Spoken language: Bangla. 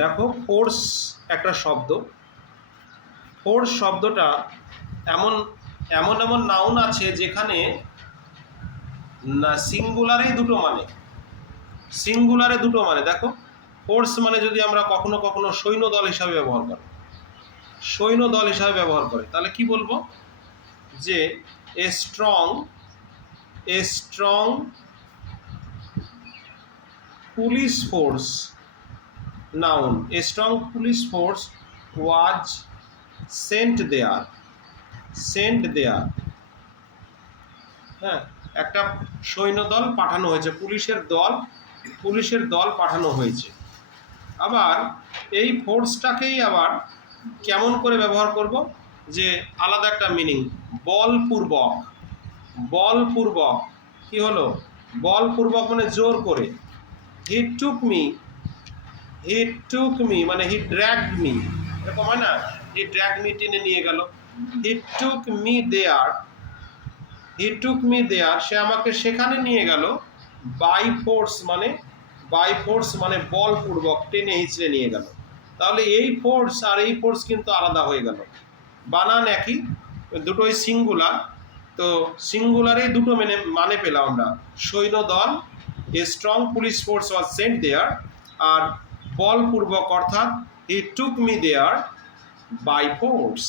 দেখো, ফোর্স একটা শব্দ। ফোর্স শব্দটা এমন এমন এমন নাউন আছে যেখানে না সিঙ্গুলারে দুটো মানে দেখো, ফোর্স মানে যদি আমরা কখনো কখনো সৈন্যদল হিসাবে ব্যবহার করে তাহলে কি বলবো, যে a strong police force, noun, a strong police force was sent there. হ্যাঁ, একটা সৈন্যদল পাঠানো হয়েছে, পুলিশের দল পাঠানো হয়েছে। আবার এই ফোর্সটাকেই আবার কেমন করে ব্যবহার করব, যে আলাদা একটা মিনিং, বলপূর্বক কি হলো, বলপূর্বক মানে জোর করে। হি টুক মি মানে হি ড্র্যাগড মি, এরকম হয় না, হি ড্র্যাগ মি, টেনে নিয়ে গেল। হি টুক মি দেয়ার, সে আমাকে সেখানে নিয়ে গেল। বাই ফোর্স মানে বলপূর্বক, টেনে হিঁচড়ে নিয়ে গেল। তাহলে এই ফোর্স আর এই ফোর্স কিন্তু আলাদা হয়ে গেল, বানান একই, দুটোই সিঙ্গুলার। তো সিঙ্গুলারেই দুটো মানে পেলাম আমরা, সৈন্যদল, a strong police force was sent there, আর বলপূর্বক অর্থাৎ he took me there by force.